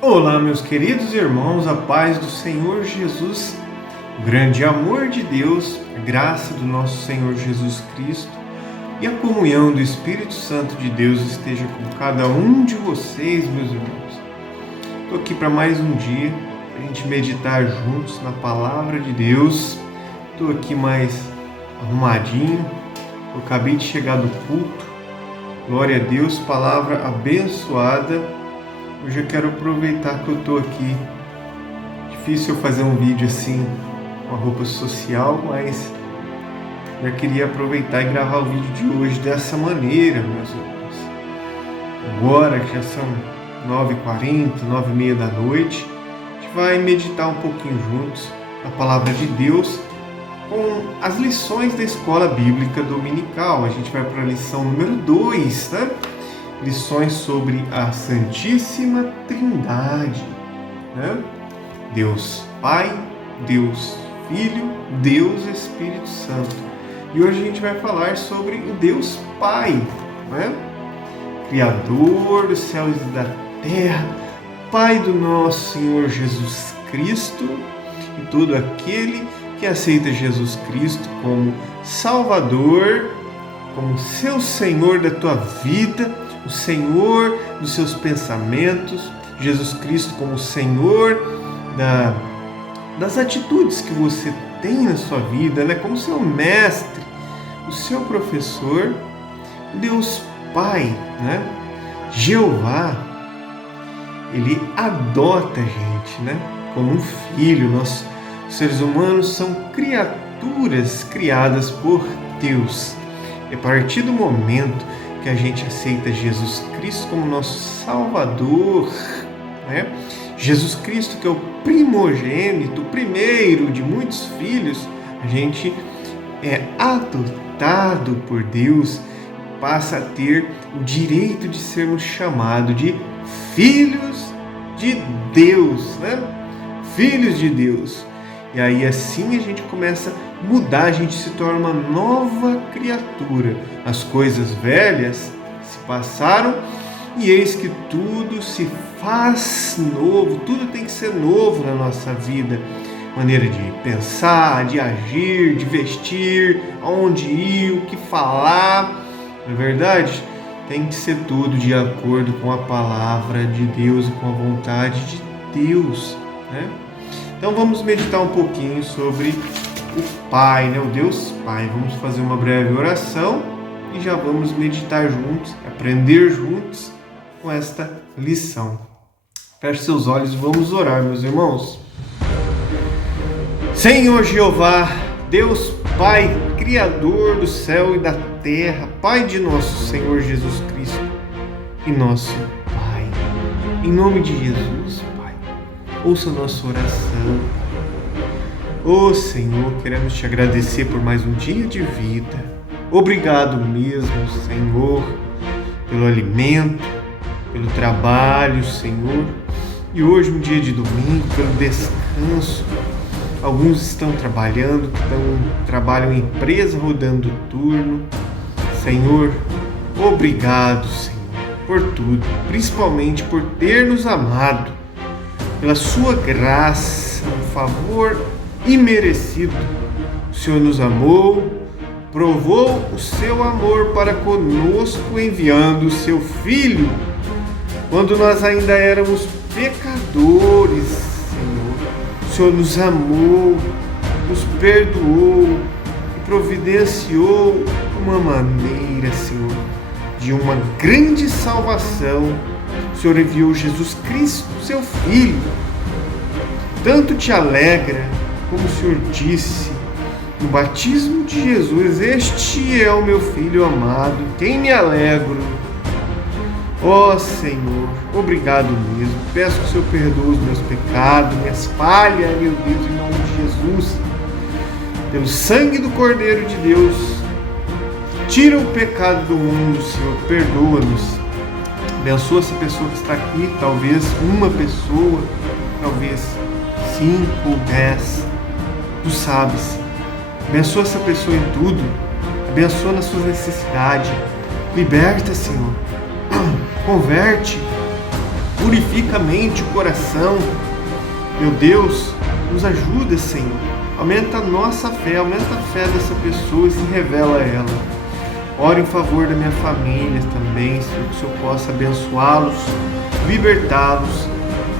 Olá, meus queridos irmãos, a paz do Senhor Jesus, o grande amor de Deus, a graça do nosso Senhor Jesus Cristo e a comunhão do Espírito Santo de Deus esteja com cada um de vocês, meus irmãos. Estou aqui para mais um dia, para a gente meditar juntos na Palavra de Deus. Estou aqui mais arrumadinho, eu acabei de chegar do culto, glória a Deus, palavra abençoada. Hoje eu quero aproveitar que eu estou aqui. Difícil eu fazer um vídeo assim, com a roupa social, mas eu queria aproveitar e gravar o vídeo de hoje dessa maneira, meus irmãos. Agora que já são 9h40, 9h30 da noite, a gente vai meditar um pouquinho juntos a Palavra de Deus com as lições da Escola Bíblica Dominical. A gente vai para a lição número 2, né? Lições sobre a Santíssima Trindade, né? Deus Pai, Deus Filho, Deus Espírito Santo. E hoje a gente vai falar sobre o Deus Pai, né? Criador dos céus e da terra, Pai do nosso Senhor Jesus Cristo e todo aquele que aceita Jesus Cristo como Salvador, como seu Senhor da tua vida, o Senhor dos seus pensamentos, Jesus Cristo como Senhor das atitudes que você tem na sua vida, né? Como seu mestre, o seu professor, Deus Pai, né? Jeová, Ele adota a gente, né? Como um filho. Nós, seres humanos, são criaturas criadas por Deus. E a partir do momento que a gente aceita Jesus Cristo como nosso Salvador, né? Jesus Cristo, que é o primogênito, o primeiro de muitos filhos, a gente é adotado por Deus, passa a ter o direito de sermos chamados de filhos de Deus, né? Filhos de Deus. E aí assim a gente começa a mudar, a gente se torna uma nova criatura. As coisas velhas se passaram e eis que tudo se faz novo, tudo tem que ser novo na nossa vida. Maneira de pensar, de agir, de vestir, aonde ir, o que falar. Não é verdade? Tem que ser tudo de acordo com a palavra de Deus e com a vontade de Deus, né? Então vamos meditar um pouquinho sobre o Pai, né? O Deus Pai. Vamos fazer uma breve oração e já vamos meditar juntos, aprender juntos com esta lição. Feche seus olhos e vamos orar, meus irmãos. Senhor Jeová, Deus Pai, Criador do céu e da terra, Pai de nosso Senhor Jesus Cristo e nosso Pai, em nome de Jesus, Pai, ouça a nossa oração. Ô Senhor, queremos te agradecer por mais um dia de vida. Obrigado mesmo, Senhor, pelo alimento, pelo trabalho, Senhor. E hoje, um dia de domingo, pelo descanso. Alguns estão trabalhando, trabalham em empresa, rodando turno. Senhor, obrigado, Senhor, por tudo, principalmente por ter nos amado, pela sua graça, um favor imerecido. O Senhor nos amou, provou o seu amor para conosco, enviando o seu Filho, quando nós ainda éramos pecadores, Senhor. O Senhor nos amou, nos perdoou e providenciou uma maneira, Senhor, de uma grande salvação. O Senhor enviou Jesus Cristo, seu Filho. Tanto te alegra, como o Senhor disse no batismo de Jesus: este é o meu Filho amado, quem me alegro. Ó Senhor, obrigado mesmo. Peço que o Senhor perdoe os meus pecados, me espalha, meu Deus, em nome de Jesus. Pelo sangue do Cordeiro de Deus, tira o pecado do mundo, Senhor, perdoa-nos. Abençoa essa pessoa que está aqui, talvez uma pessoa, talvez 5 ou 10. Tu sabes. Abençoa essa pessoa em tudo. Abençoa nas suas necessidades. Liberta, Senhor. Converte. purifica a mente, o coração. Meu Deus, nos ajuda, Senhor. Aumenta a nossa fé, aumenta a fé dessa pessoa e se revela a ela. Oro em favor da minha família também, Senhor, que o Senhor possa abençoá-los, libertá-los,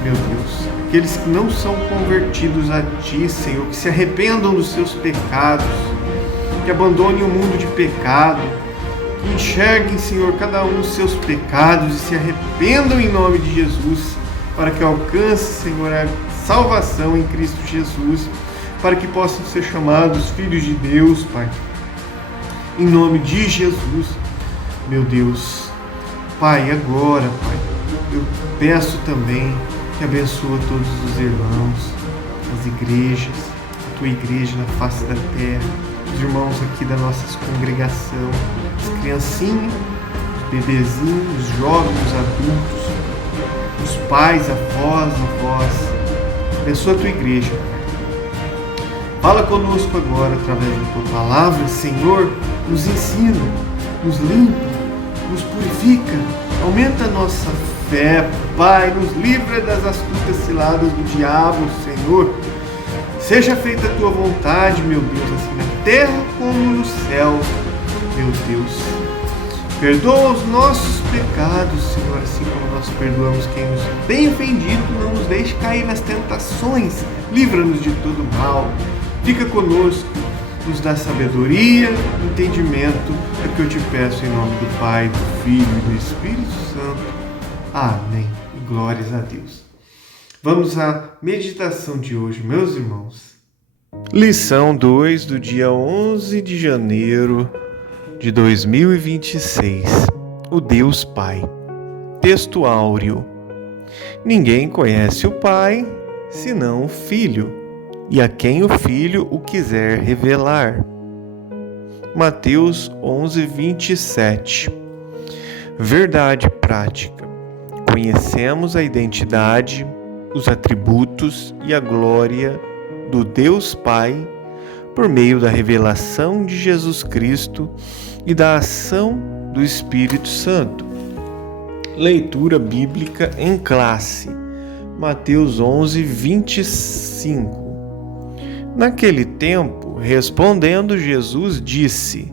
meu Deus. Aqueles que não são convertidos a Ti, Senhor, que se arrependam dos seus pecados, que abandonem o mundo de pecado, que enxerguem, Senhor, cada um dos seus pecados e se arrependam em nome de Jesus, para que alcance, Senhor, a salvação em Cristo Jesus, para que possam ser chamados filhos de Deus, Pai. Em nome de Jesus, meu Deus. Pai, agora, Pai, eu peço também que abençoe todos os irmãos, as igrejas, a Tua igreja na face da terra, os irmãos aqui da nossa congregação, as criancinhas, os bebezinhos, os jovens, os adultos, os pais, avós. Abençoa a Tua igreja, Pai. Fala conosco agora através da Tua palavra, Senhor, nos ensina, nos limpa, nos purifica, aumenta a nossa fé, Pai, nos livra das astutas ciladas do diabo, Senhor. Seja feita a Tua vontade, meu Deus, assim na terra como no céu, meu Deus. Perdoa os nossos pecados, Senhor, assim como nós perdoamos quem nos tem ofendido. Não nos deixe cair nas tentações, livra-nos de todo mal. Fica conosco, nos dá sabedoria, entendimento, é o que eu te peço em nome do Pai, do Filho e do Espírito Santo. Amém. Glórias a Deus. Vamos à meditação de hoje, meus irmãos. Lição 2 do dia 11 de janeiro de 2026. O Deus Pai. Texto áureo. Ninguém conhece o Pai, senão o Filho, e a quem o Filho o quiser revelar. Mateus 11, 27. Verdade prática. Conhecemos a identidade, os atributos e a glória do Deus Pai por meio da revelação de Jesus Cristo e da ação do Espírito Santo. Leitura bíblica em classe. Mateus 11, 25. Naquele tempo, respondendo Jesus, disse: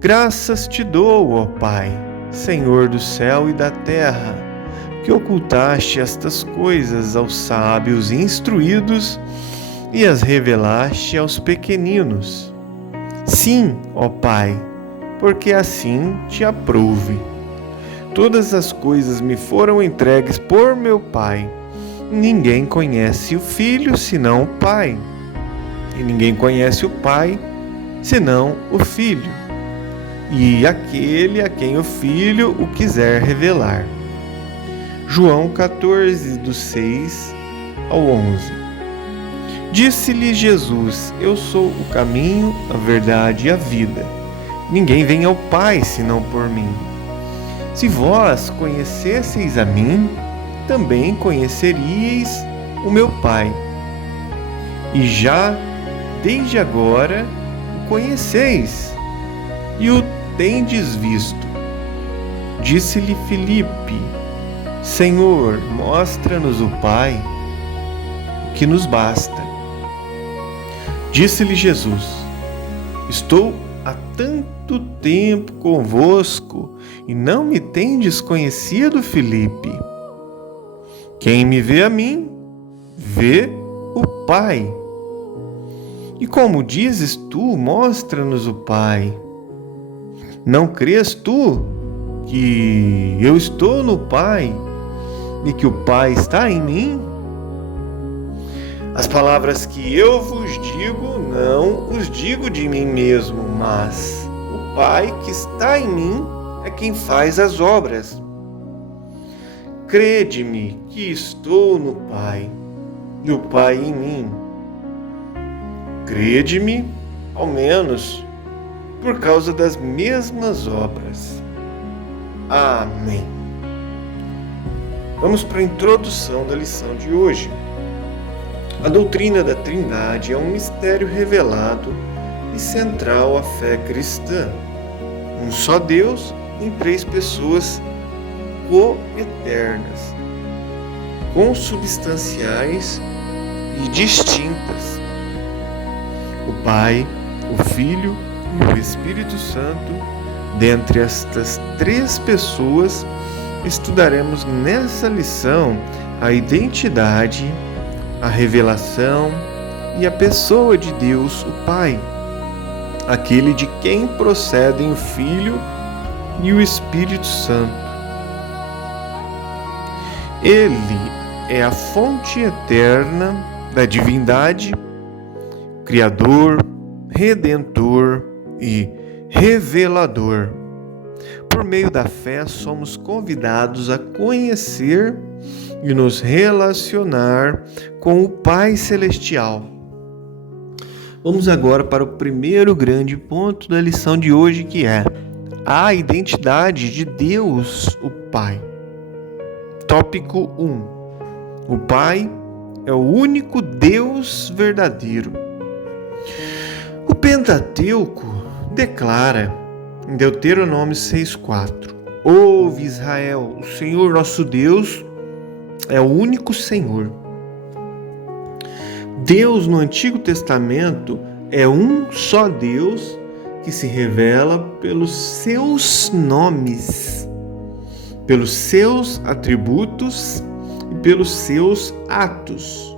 Graças te dou, ó Pai, Senhor do céu e da terra, que ocultaste estas coisas aos sábios e instruídos e as revelaste aos pequeninos. Sim, ó Pai, porque assim te aprouve. Todas as coisas me foram entregues por meu Pai. Ninguém conhece o Filho senão o Pai. E ninguém conhece o Pai, senão o Filho, e aquele a quem o Filho o quiser revelar. João 14, do 6 ao 11. Disse-lhe Jesus: Eu sou o caminho, a verdade e a vida. Ninguém vem ao Pai, senão por mim. Se vós conhecesseis a mim, também conheceríeis o meu Pai. E já desde agora o conheceis e o tendes visto. Disse-lhe Filipe: Senhor, mostra-nos o Pai, o que nos basta. Disse-lhe Jesus: Estou há tanto tempo convosco e não me tendes conhecido, Filipe? Quem me vê a mim, vê o Pai. E como dizes tu, mostra-nos o Pai. Não crês tu que eu estou no Pai e que o Pai está em mim? As palavras que eu vos digo, não os digo de mim mesmo, mas o Pai que está em mim é quem faz as obras. Crede-me que estou no Pai e o Pai em mim. Crede-me, ao menos, por causa das mesmas obras. Amém. Vamos para a introdução da lição de hoje. A doutrina da Trindade é um mistério revelado e central à fé cristã. Um só Deus em três pessoas coeternas. consubstanciais e distintas. O Pai, o Filho e o Espírito Santo, dentre estas três pessoas, estudaremos nessa lição a identidade, a revelação e a pessoa de Deus, o Pai, aquele de quem procedem o Filho e o Espírito Santo. Ele é a fonte eterna da divindade, Criador, Redentor e Revelador. Por meio da fé, somos convidados a conhecer e nos relacionar com o Pai Celestial. Vamos agora para o primeiro grande ponto da lição de hoje, que é a identidade de Deus, o Pai. Tópico 1. O Pai é o único Deus verdadeiro. O Pentateuco declara em Deuteronômio 6,4: Ouve, Israel, o Senhor nosso Deus é o único Senhor. Deus no Antigo Testamento é um só Deus que se revela pelos seus nomes, pelos seus atributos e pelos seus atos.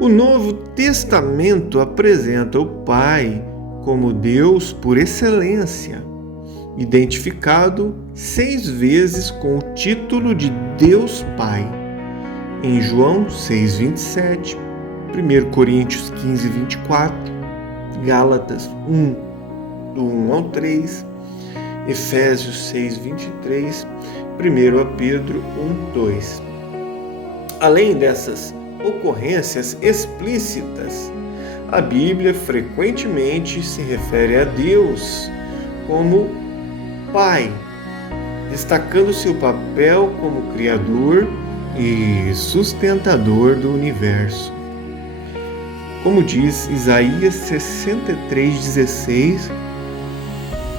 O Novo Testamento apresenta o Pai como Deus por excelência, identificado 6 vezes com o título de Deus Pai, em João 6,27, 1 Coríntios 15,24, Gálatas 1, do 1 ao 3, Efésios 6,23, 1 Pedro 1,2. Além dessas ocorrências explícitas, a Bíblia frequentemente se refere a Deus como Pai, destacando seu papel como Criador e sustentador do universo. Como diz Isaías 63,16,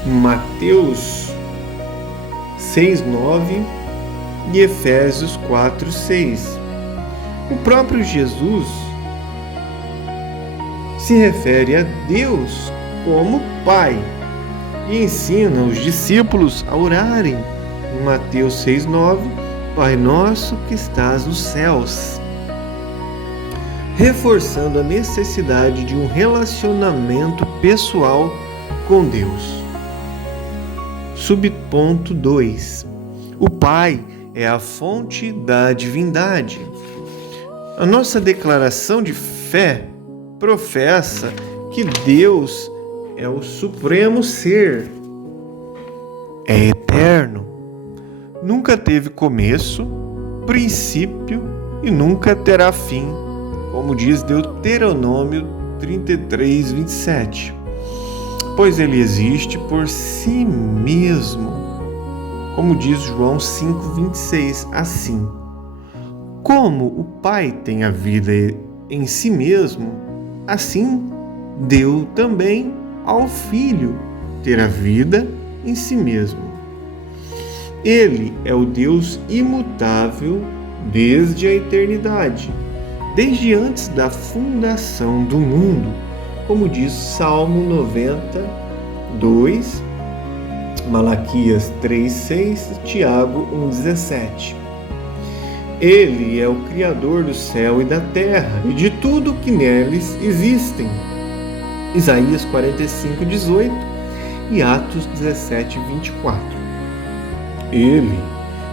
Mateus 6,9 e Efésios 4,6. O próprio Jesus se refere a Deus como Pai e ensina os discípulos a orarem em Mateus 6,9, Pai nosso que estás nos céus, reforçando a necessidade de um relacionamento pessoal com Deus. Subponto 2. O Pai é a fonte da divindade. A nossa declaração de fé professa que Deus é o supremo ser, é eterno, nunca teve começo, princípio e nunca terá fim, como diz Deuteronômio 33,27, pois ele existe por si mesmo, como diz João 5,26, assim. Como o Pai tem a vida em si mesmo, assim deu também ao Filho ter a vida em si mesmo. Ele é o Deus imutável desde a eternidade, desde antes da fundação do mundo, como diz Salmo 92, Malaquias 3,6, Tiago 1,17. Ele é o Criador do céu e da terra e de tudo que neles existem. Isaías 45,18 e Atos 17,24. Ele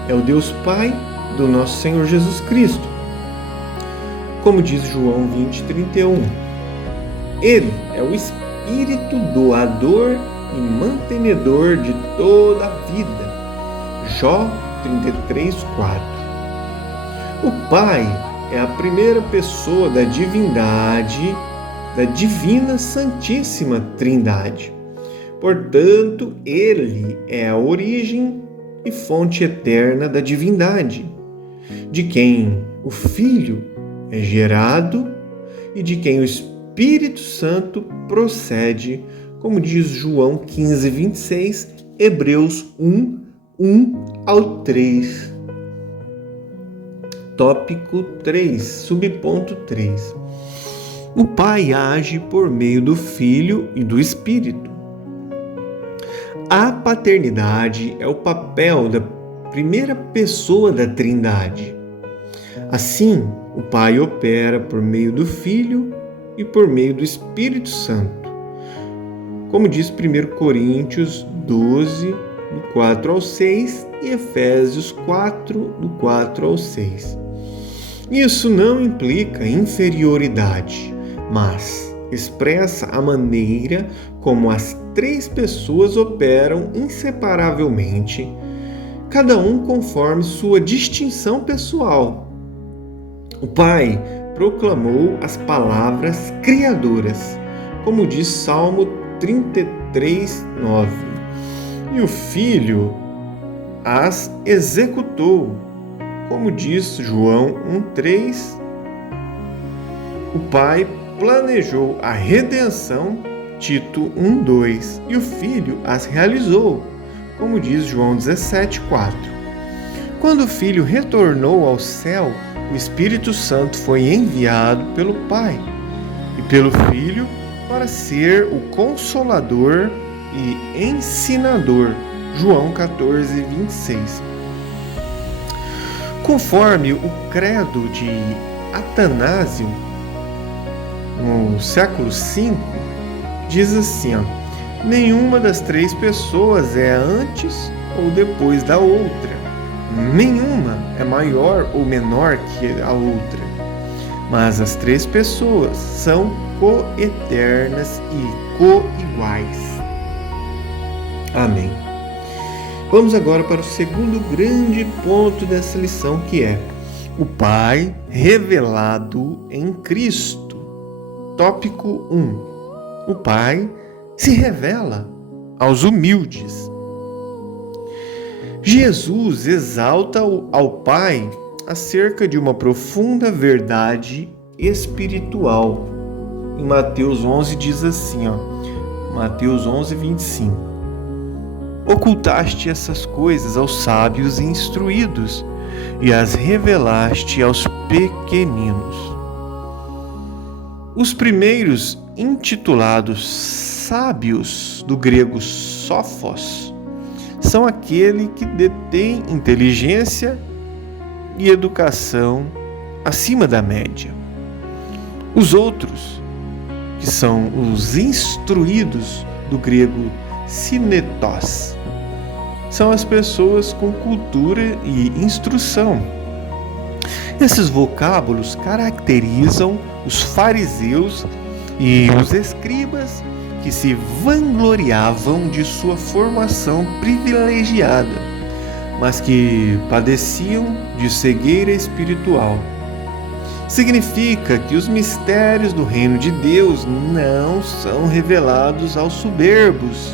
é o Deus Pai do nosso Senhor Jesus Cristo, como diz João 20,31. Ele é o Espírito doador e mantenedor de toda a vida. Jó 33,4. O Pai é a primeira pessoa da divindade, da divina Santíssima Trindade. Portanto, Ele é a origem e fonte eterna da divindade, de quem o Filho é gerado e de quem o Espírito Santo procede, como diz João 15,26, Hebreus 1, 1 ao 3. Tópico 3, subponto 3. O Pai age por meio do Filho e do Espírito. A paternidade é o papel da primeira pessoa da Trindade. Assim, o Pai opera por meio do Filho e por meio do Espírito Santo. Como diz 1 Coríntios 12, do 4 ao 6 e Efésios 4, do 4 ao 6. Isso não implica inferioridade, mas expressa a maneira como as três pessoas operam inseparavelmente, cada um conforme sua distinção pessoal. O Pai proclamou as palavras criadoras, como diz Salmo 33, 9. E o Filho as executou, como diz João 1,3. O Pai planejou a redenção, Tito 1,2. E o Filho as realizou, como diz João 17,4. Quando o Filho retornou ao céu, o Espírito Santo foi enviado pelo Pai e pelo Filho para ser o Consolador e Ensinador. João 14, 26. Conforme o credo de Atanásio, no século V, diz assim: nenhuma das três pessoas é antes ou depois da outra. Nenhuma é maior ou menor que a outra. Mas as três pessoas são coeternas e coiguais. Amém. Vamos agora para o segundo grande ponto dessa lição, que é o Pai revelado em Cristo. Tópico 1. O Pai se revela aos humildes. Jesus exalta ao Pai acerca de uma profunda verdade espiritual. Em Mateus 11 diz assim, Mateus 11, 25. Ocultaste essas coisas aos sábios e instruídos e as revelaste aos pequeninos. Os primeiros intitulados sábios, do grego sophos, são aquele que detém inteligência e educação acima da média. Os outros, que são os instruídos, do grego sinetos, são as pessoas com cultura e instrução. Esses vocábulos caracterizam os fariseus e os escribas que se vangloriavam de sua formação privilegiada, mas que padeciam de cegueira espiritual. Significa que os mistérios do reino de Deus não são revelados aos soberbos,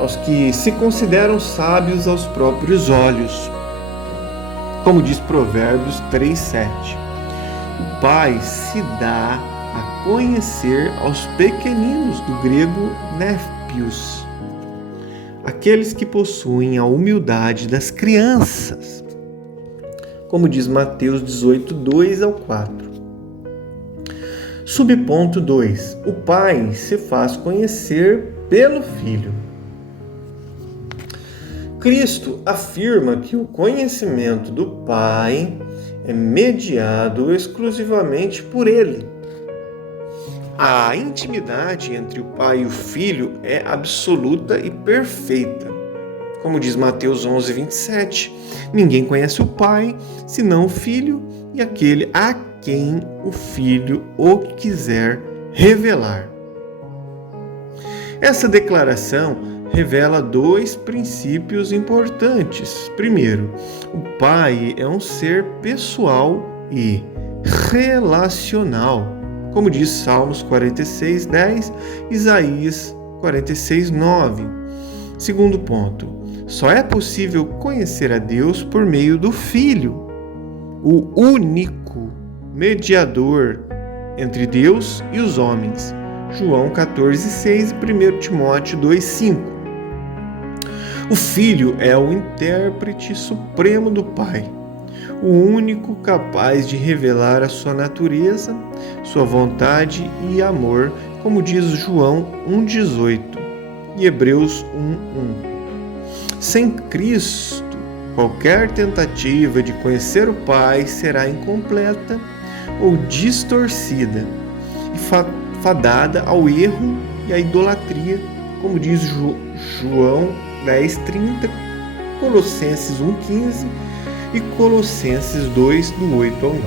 aos que se consideram sábios aos próprios olhos. Como diz Provérbios 3,7. O Pai se dá a conhecer aos pequeninos, do grego néfios, aqueles que possuem a humildade das crianças. Como diz Mateus 18, 2 ao 4. Subponto 2. O Pai se faz conhecer pelo Filho. Cristo afirma que o conhecimento do Pai é mediado exclusivamente por Ele. A intimidade entre o Pai e o Filho é absoluta e perfeita. Como diz Mateus 11, 27, ninguém conhece o Pai, senão o Filho e aquele a quem o Filho o quiser revelar. Essa declaração revela dois princípios importantes. Primeiro, o Pai é um ser pessoal e relacional, como diz Salmos 46, 10, Isaías 46, 9. Segundo ponto, só é possível conhecer a Deus por meio do Filho, o único mediador entre Deus e os homens. João 14, 6 e 1 Timóteo 2, 5. O Filho é o intérprete supremo do Pai, o único capaz de revelar a sua natureza, sua vontade e amor, como diz João 1,18 e Hebreus 1,1. Sem Cristo, qualquer tentativa de conhecer o Pai será incompleta ou distorcida e fadada ao erro e à idolatria, como diz João 10,30, Colossenses 1,15 e Colossenses 2, do 8 ao 9.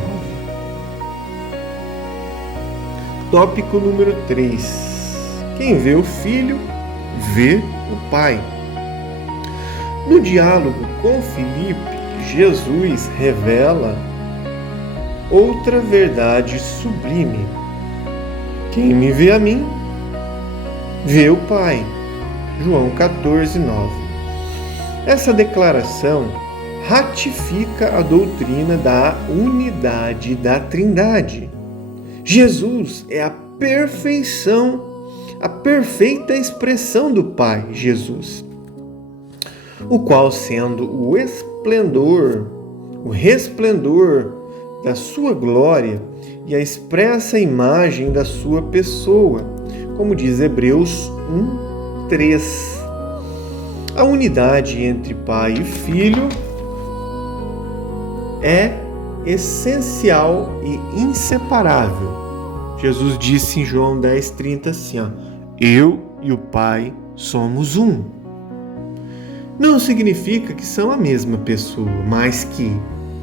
Tópico número 3. Quem vê o Filho, vê o Pai. No diálogo com Filipe, Jesus revela outra verdade sublime. Quem me vê a mim, vê o Pai. João 14,9. Essa declaração ratifica a doutrina da unidade da Trindade. Jesus é a perfeição, a perfeita expressão do Pai, Jesus, o qual, sendo o resplendor da sua glória e a expressa imagem da sua pessoa, como diz Hebreus 1:3. A unidade entre Pai e Filho é essencial e inseparável. Jesus disse em João 10,30 assim: eu e o Pai somos um. Não significa que são a mesma pessoa, mas que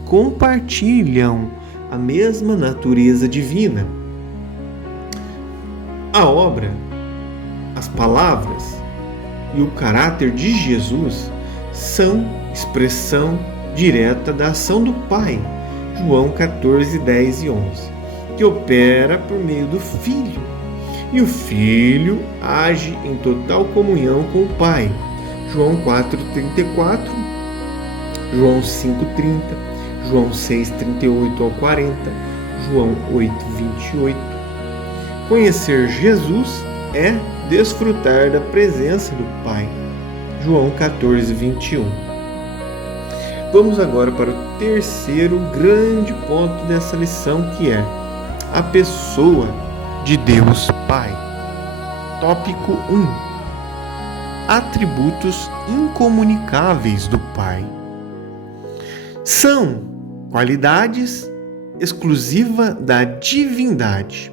compartilham a mesma natureza divina. A obra, as palavras e o caráter de Jesus são expressão direta da ação do Pai, João 14, 10 e 11, que opera por meio do Filho. E o Filho age em total comunhão com o Pai, João 4,34, João 5,30, João 6,38 ao 40, João 8,28. Conhecer Jesus é desfrutar da presença do Pai, João 14,21. Vamos agora para o terceiro grande ponto dessa lição, que é a pessoa de Deus Pai. Tópico 1. Atributos incomunicáveis do Pai. São qualidades exclusivas da divindade.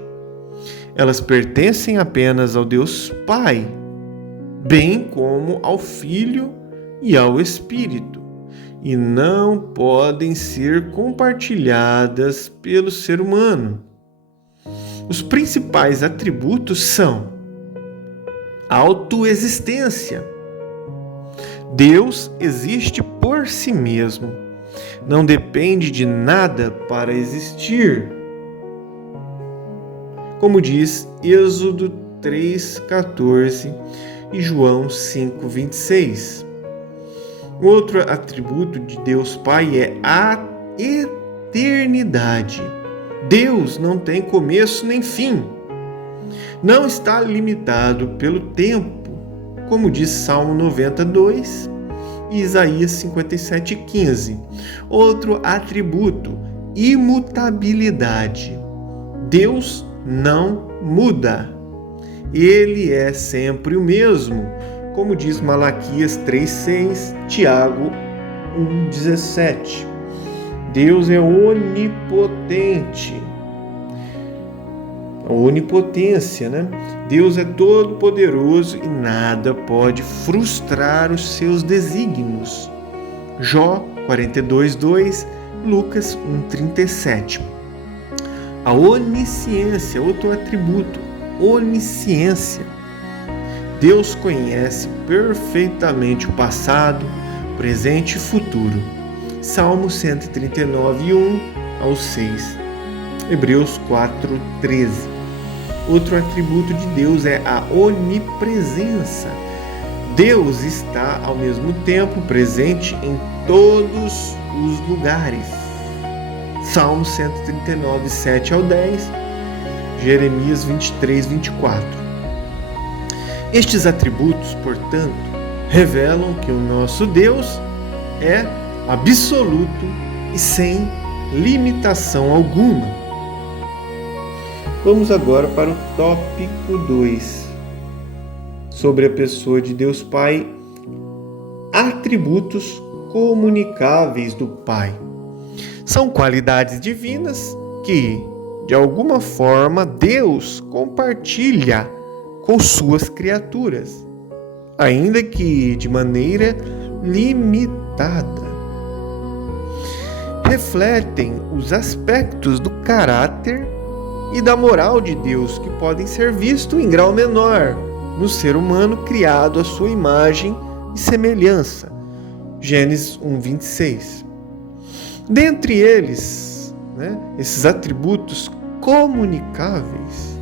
Elas pertencem apenas ao Deus Pai, bem como ao Filho e ao Espírito, e não podem ser compartilhadas pelo ser humano. Os principais atributos são autoexistência. Deus existe por si mesmo. Não depende de nada para existir. Como diz Êxodo 3,14 e João 5,26. Outro atributo de Deus Pai é a eternidade. Deus não tem começo nem fim. Não está limitado pelo tempo, como diz Salmo 92 e Isaías 57,15. Outro atributo, imutabilidade. Deus não muda. Ele é sempre o mesmo, como diz Malaquias 3,6, Tiago 1,17. Deus é onipotente. A onipotência, né? Deus é todo poderoso e nada pode frustrar os seus desígnios. Jó 42,2, Lucas 1,37. A onisciência, outro atributo, onisciência. Deus conhece perfeitamente o passado, presente e futuro. Salmo 139, 1 ao 6. Hebreus 4,13. Outro atributo de Deus é a onipresença. Deus está ao mesmo tempo presente em todos os lugares. Salmo 139, 7 ao 10. Jeremias 23, 24. Estes atributos, portanto, revelam que o nosso Deus é absoluto e sem limitação alguma. Vamos agora para o tópico 2, sobre a pessoa de Deus Pai, atributos comunicáveis do Pai. São qualidades divinas que, de alguma forma, Deus compartilha com suas criaturas, ainda que de maneira limitada. Refletem os aspectos do caráter e da moral de Deus que podem ser vistos em grau menor no ser humano criado à sua imagem e semelhança. Gênesis 1:26. Dentre eles, esses atributos comunicáveis,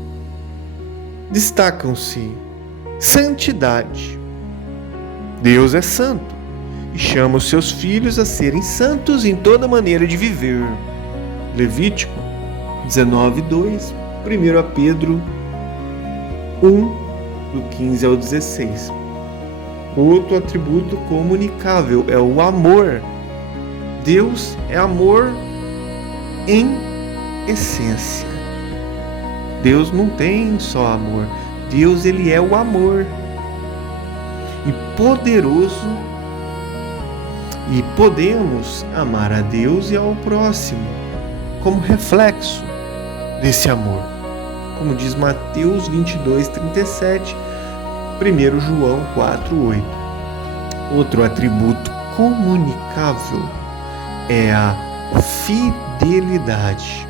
destacam-se santidade. Deus é santo e chama os seus filhos a serem santos em toda maneira de viver. Levítico 19:2, 1 Pedro 1, do 15 ao 16. Outro atributo comunicável é o amor. Deus é amor em essência. Deus não tem só amor. Deus, ele é o amor. E poderoso. E podemos amar a Deus e ao próximo como reflexo desse amor. Como diz Mateus 22:37, 1 João 4:8. Outro atributo comunicável é a fidelidade.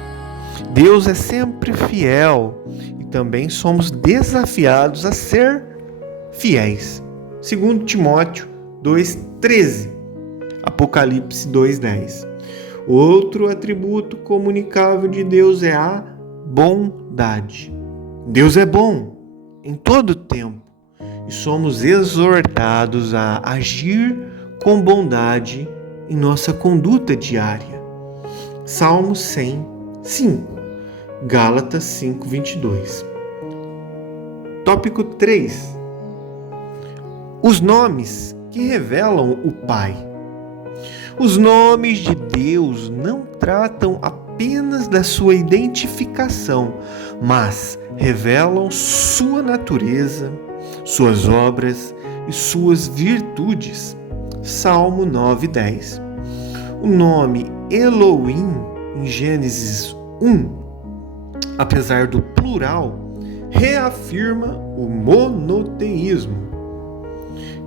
Deus é sempre fiel e também somos desafiados a ser fiéis. 2 Timóteo 2:13, Apocalipse 2:10. Outro atributo comunicável de Deus é a bondade. Deus é bom em todo tempo e somos exortados a agir com bondade em nossa conduta diária. Salmo 100:5, Gálatas 5:22. Tópico 3. Os nomes que revelam o Pai. Os nomes de Deus não tratam apenas da sua identificação, mas revelam sua natureza, suas obras e suas virtudes. Salmo 9:10. O nome Elohim, em Gênesis 1, apesar do plural, reafirma o monoteísmo,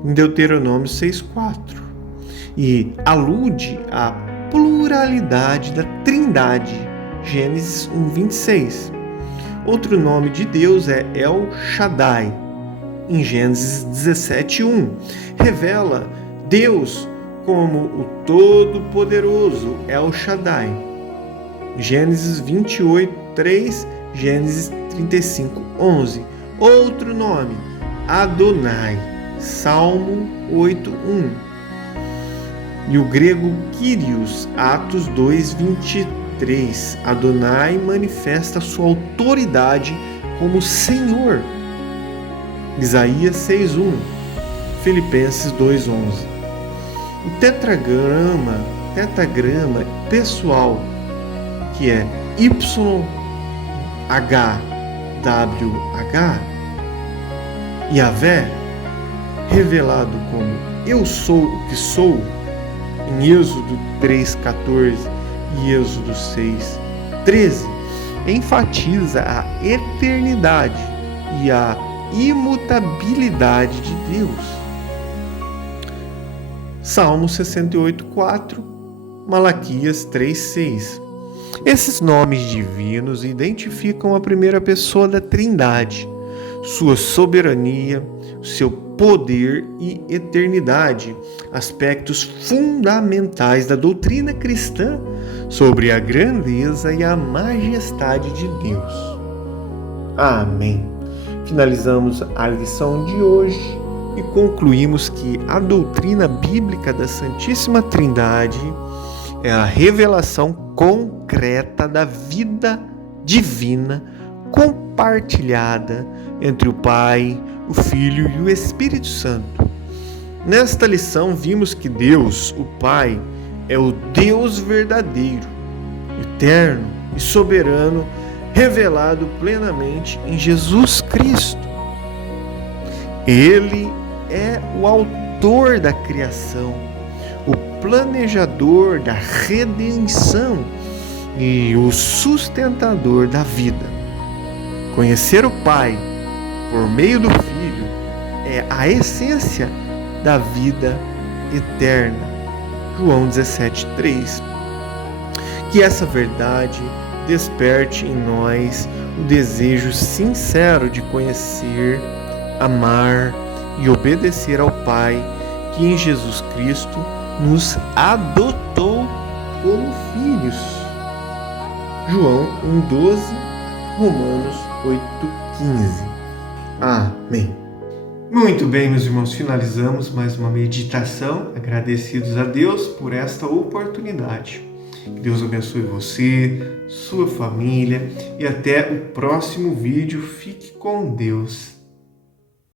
em Deuteronômio 6:4, e alude à pluralidade da Trindade, Gênesis 1:26. Outro nome de Deus é El Shaddai, em Gênesis 17:1. Revela Deus como o Todo-Poderoso El Shaddai. Gênesis 28:3, Gênesis 35:11. Outro nome, Adonai, Salmo 8:1. E o grego Kyrios, Atos 2:23. Adonai manifesta sua autoridade como Senhor. Isaías 6:1. Filipenses 2:11. O tetragrama pessoal, que é YHWH, Yahvé, revelado como Eu Sou o que Sou, em Êxodo 3:14 e Êxodo 6:13, enfatiza a eternidade e a imutabilidade de Deus. Salmo 68:4, Malaquias 3:6. Esses nomes divinos identificam a primeira pessoa da Trindade, sua soberania, seu poder e eternidade, aspectos fundamentais da doutrina cristã sobre a grandeza e a majestade de Deus. Amém. Finalizamos a lição de hoje e concluímos que a doutrina bíblica da Santíssima Trindade é a revelação concreta da vida divina compartilhada entre o Pai, o Filho e o Espírito Santo. Nesta lição, vimos que Deus, o Pai, é o Deus verdadeiro, eterno e soberano, revelado plenamente em Jesus Cristo. Ele é o autor da criação, o planejador da redenção e o sustentador da vida. Conhecer o Pai por meio do Filho é a essência da vida eterna. João 17,3. Que essa verdade desperte em nós o desejo sincero de conhecer, amar e obedecer ao Pai, que em Jesus Cristo nos adotou como filhos. João 1,12, Romanos 8,15. Amém. Muito bem, meus irmãos, finalizamos mais uma meditação, agradecidos a Deus por esta oportunidade. Que Deus abençoe você, sua família e até o próximo vídeo. Fique com Deus.